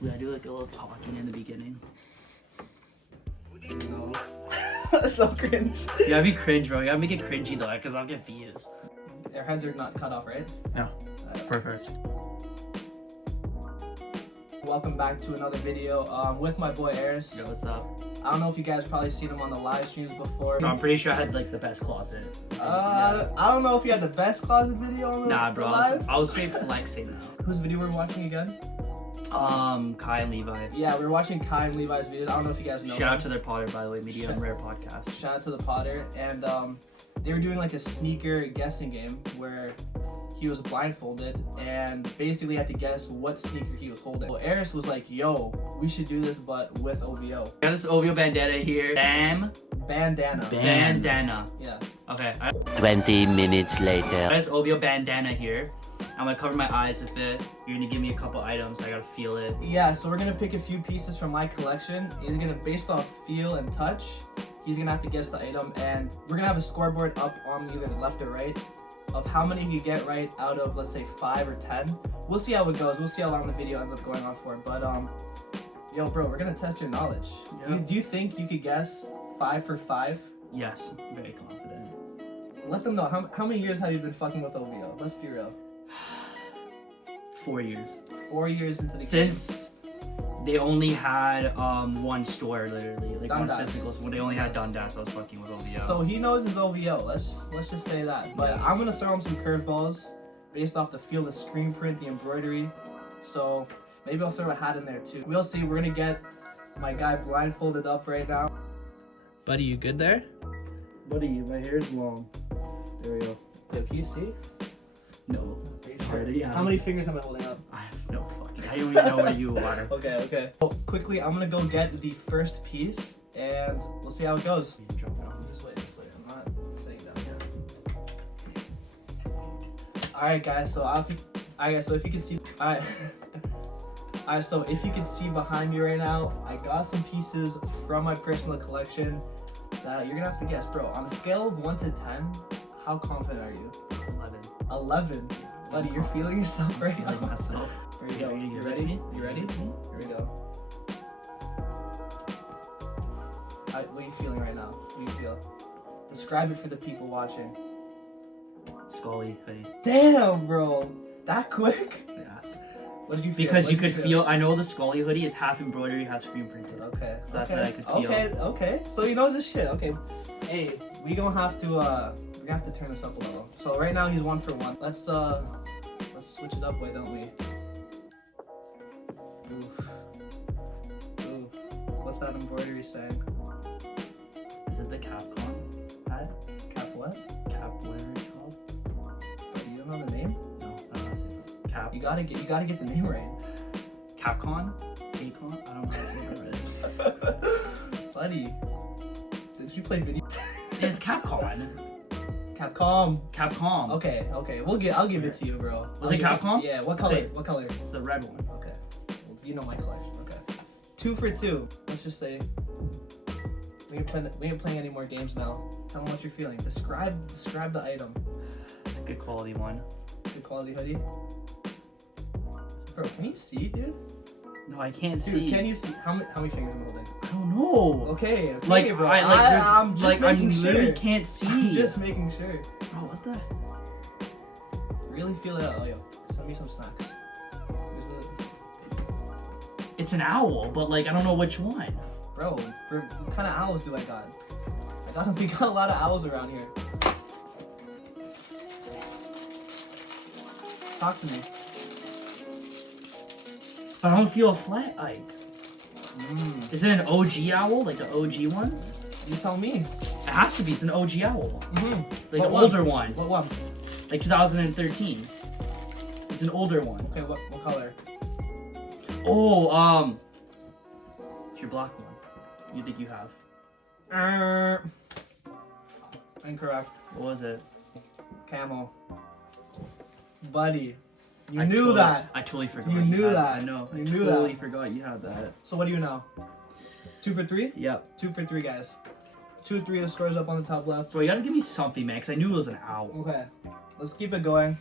We gotta do like a little talking in the beginning. No. That's so cringe. You gotta be cringe, bro. You gotta make it cringy though, because I'll get views. Their heads are not cut off, right? No. Perfect. Welcome back to another video with my boy Eris. Yo, what's up? I don't know if you guys probably seen him on the live streams before. No, I'm pretty sure I had like the best closet. I don't know if you had the best closet video on the Nah, bro. I was straight flexing though. Whose video were we watching again? Kai and Levi. Yeah, we were watching Kai and Levi's videos. I don't know if you guys know. Shout out to their Potter, by the way, Medium Rare Podcast. Shout out to the Potter, and they were doing like a sneaker guessing game where he was blindfolded and basically had to guess what sneaker he was holding. So Eris was like, "Yo, we should do this, but with OVO." Got this OVO bandana here. Bandana. Yeah. Okay. 20 minutes later. I got this OVO bandana here. I'm gonna cover my eyes with it. You're gonna give me a couple items. I gotta feel it. Yeah, so we're gonna pick a few pieces from my collection. He's gonna, based off feel and touch, he's gonna have to guess the item, and we're gonna have a scoreboard up on either left or right of how many you get right out of, let's say, 5 or 10. We'll see how it goes. We'll see how long the video ends up going on for. But yo, bro, we're gonna test your knowledge. Yeah. Do you think you could guess 5 for 5? Yes, very confident. Let them know how many years have you been fucking with OVO? Let's be real. 4 years. 4 years into the Since they only had one store, literally, like Dundas. one physical store. They only had Dundas. I was fucking with OVO. So he knows his OVO. Let's just say that. But I'm gonna throw him some curveballs based off the feel, the screen print, the embroidery. So maybe I'll throw a hat in there too. We'll see. We're gonna get my guy blindfolded up right now. Buddy, you good there? Buddy, my hair's long. There we go. Yo, can you see? No. Are you sure? Already, yeah. How many fingers am I holding up? I have no fucking. I don't even know where you are. Okay. So quickly, I'm gonna go get the first piece, and we'll see how it goes. Just wait. I'm not sitting down yet. All right, guys. So if you can see, so if you can see behind me right now, I got some pieces from my personal collection that you're gonna have to guess, bro. On a scale of 1 to 10, how confident are you? 11. 11. Buddy, you're feeling yourself right now. Like myself. Here we go. You ready? You ready? Here we go. What are you feeling right now? What do you feel? Describe it for the people watching. Scully hoodie. Damn, bro. That quick? Yeah. What did you feel? Because What you did could feel. I know the Scully hoodie is half embroidery, half screen printed. Okay. So that's what I could feel. Okay. So he knows his shit. Okay. Hey, we gonna have to we're gonna have to turn this up a little. So right now he's 1 for 1. Let's switch it up, why don't we? Oof. What's that embroidery saying? Is it the Capcom hat? Cap what? Cap, whatever it's called. You don't know the name? No, I'm not saying that. Cap. You gotta get the name right. Capcom? Acon? I don't know. Buddy, did you play video? It's Capcom. Capcom. Okay. I'll give it to you, bro. Was it Capcom? Yeah. What color? Okay. What color? It's the red one. Okay. Well, you know my collection. Okay. 2 for 2. Let's just say we ain't playing any more games now. Tell them what you're feeling. Describe the item. It's a good quality one. Good quality hoodie. Bro, can you see, dude? No, I can't Dude, see. can you see? How many fingers am I holding? I don't know. Okay, Like, bro. I'm just like, I making literally sure. can't see. I'm just making sure. Bro, what the? Really feel it out. Oh, yo, send me some snacks. Here's It's an owl, but like, I don't know which one. Bro, what kind of owls do I got? We got a lot of owls around here. Talk to me. But I don't feel a flat eye. Is it an OG owl, like the OG ones? You tell me. It has to be. It's an OG owl. Like What an one? older one. What one? Like 2013. It's an older one. Okay, what color? Oh, it's your black one. You think you have? Incorrect. What was it? Camel. Buddy, you I knew totally, that. I totally forgot. You knew had that. I know. You I knew totally that. forgot you had that. So what do you know? 2 for 3? Yep. 2 for 3, guys. 2 or 3, the scores up on the top left. Bro, you gotta give me something, man, because I knew it was an owl. Okay, let's keep it going.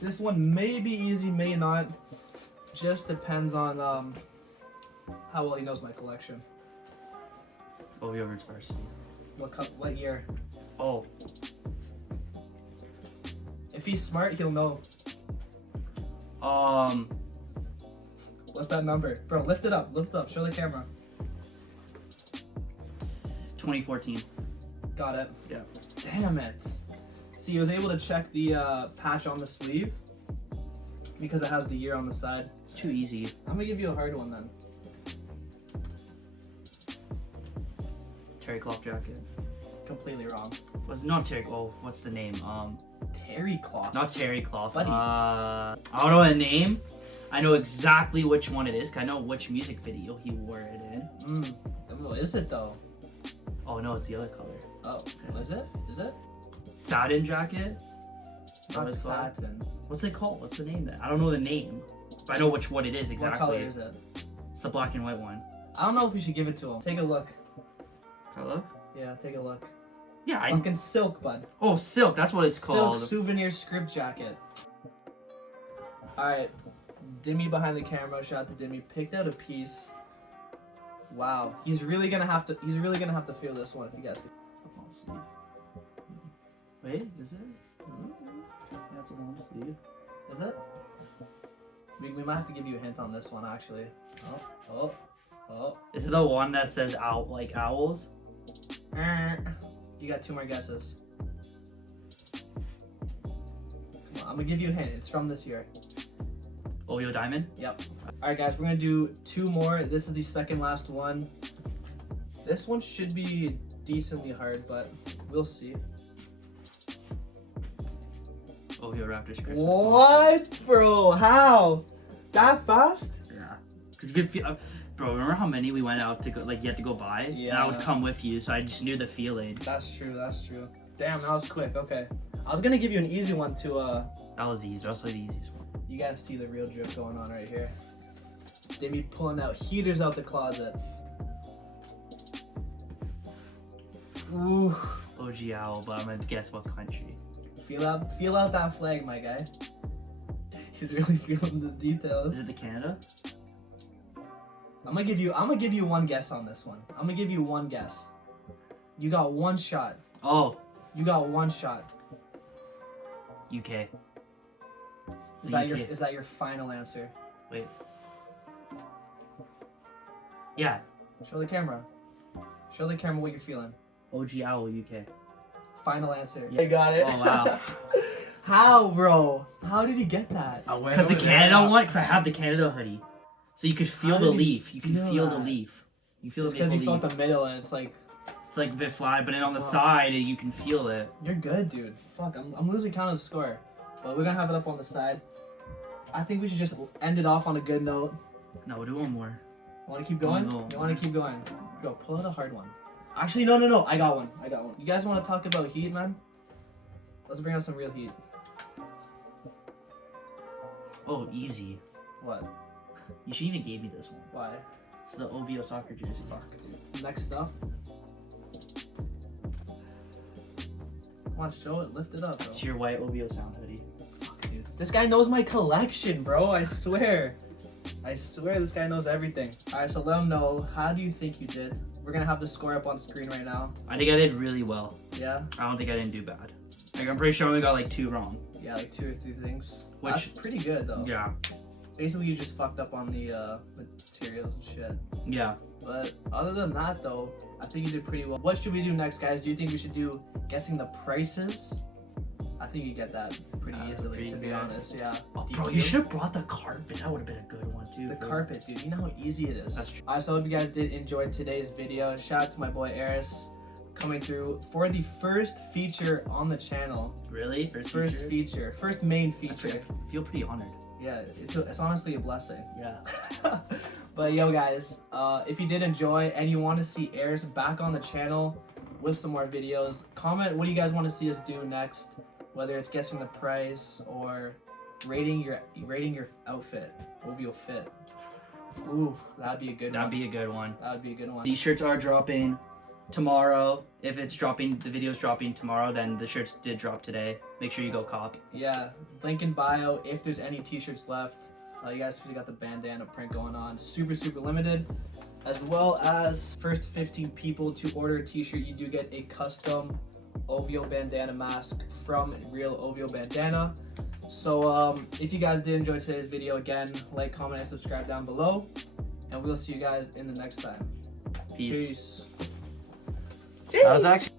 This one may be easy, may not. just depends on how well he knows my collection. OVO versus varsity. What year? Oh. If he's smart, he'll know. What's that number? Bro, lift it up. Show the camera. 2014. Got it. Yeah. Damn it. See, he was able to check the patch on the sleeve because it has the year on the side. It's too easy. I'm gonna give you a hard one then. Terry cloth jacket. Completely wrong. Was not terry. Oh, what's the name? Terry cloth. Not terry cloth. Buddy. I don't know the name. I know exactly which one it is. 'Cause I know which music video he wore it in. What is it though? Oh no, it's the other color. Oh, is it? Is it? Satin jacket. Not It's called? satin. What's it called? What's the name then? I don't know the name, but I know which one it is exactly. What color is it? It's the black and white one. I don't know if we should give it to him. Take a look. Can I look? Yeah, take a look. Yeah, I. Fucking silk, bud. Oh, silk. That's what it's called. Silk souvenir script jacket. Alright. Dimmy behind the camera, shout out to Dimmy. Picked out a piece. Wow. He's really gonna have to feel this one if you guys can. Long sleeve. Wait, is it? Yeah, it's a long sleeve. Is it? We might have to give you a hint on this one actually. Oh. Is it the one that says owl, like owls? You got 2 more guesses. Come on, I'm gonna give you a hint. It's from this year. OVO diamond? Yep. Alright guys, we're gonna do 2 more. This is the second last one. This one should be decently hard, but we'll see. OVO Raptors Christmas. What, bro? How? That fast? Yeah. Because you could feel. Bro, remember how many we went out to go, like, you had to go buy? Yeah. And I would come with you, so I just knew the feeling. That's true. Damn, that was quick. Okay. I was gonna give you an easy one to, That was easy. That was like the easiest one. You guys see the real drip going on right here. They be pulling out heaters out the closet. Ooh. OG owl, but I'm gonna guess what country. Feel out that flag, my guy. He's really feeling the details. Is it the Canada? I'm gonna give you one guess on this one. I'm gonna give you one guess. You got one shot. Oh, You got one shot. UK. Is that your final answer? Wait. Yeah. Show the camera. Show the camera what you're feeling. OG owl, UK. Final answer. Yeah. You got it. Oh wow. How, bro? How did he get that? Because the Canada one, because I have the Canada hoodie. So you could feel the did he leaf. You can feel the that? leaf. You feel It's the because maple you leaf. felt the middle and it's like, It's like a bit flat, but then on the Fuck. side, you can feel it. you're good, dude. Fuck, I'm losing count of the score. But we're gonna have it up on the side. I think we should just end it off on a good note. No, we'll do one more. Want to keep going? No. You want to keep going? Go, pull out a hard one. Actually, no. I got one. You guys want to talk about heat, man? Let's bring out some real heat. Oh, easy. What? You should even gave me this one. Why? It's the OVO soccer jersey. Fuck, dude. Next up. Come on, show it. Lift it up, bro. It's your white OVO sound hoodie. Fuck, dude. This guy knows my collection, bro. I swear. This guy knows everything. Alright, so let him know. How do you think you did? We're gonna have the score up on screen right now. I think I did really well. Yeah? I don't think I didn't do bad. Like, I'm pretty sure I only got like 2 wrong. Yeah, like 2 or 3 things. Which- That's pretty good, though. Yeah. Basically, you just fucked up on the materials and shit. Yeah. But other than that, though, I think you did pretty well. What should we do next, guys? Do you think we should do guessing the prices? I think you get that pretty easily, pretty to be good. honest. Yeah. Oh, Do bro, feel- you should have brought the carpet. That would have been a good one, too. The bro. carpet, dude. You know how easy it is. That's true. Alright, so I hope you guys did enjoy today's video. Shout out to my boy Eris coming through for the first feature on the channel. Really? First feature. First main feature. I feel pretty honored. Yeah, it's honestly a blessing. Yeah. But yo guys, if you did enjoy and you want to see Eris back on the channel with some more videos, comment what do you guys want to see us do next, whether it's guessing the price or rating your outfit, OVO fit. Ooh, that'd be a good That'd one. be a good one. That'd be a good one. These shirts are dropping tomorrow. If it's dropping, the video's dropping tomorrow, then the shirts did drop today. Make sure you go cop. Yeah, link in bio if there's any t-shirts left. You guys see we got the bandana print going on. Super limited. As well as first 15 people to order a t-shirt, you do get a custom OVO bandana mask from Real OVO Bandana. So if you guys did enjoy today's video, again, like, comment, and subscribe down below. And we'll see you guys in the next time. Peace. Peace. That was actually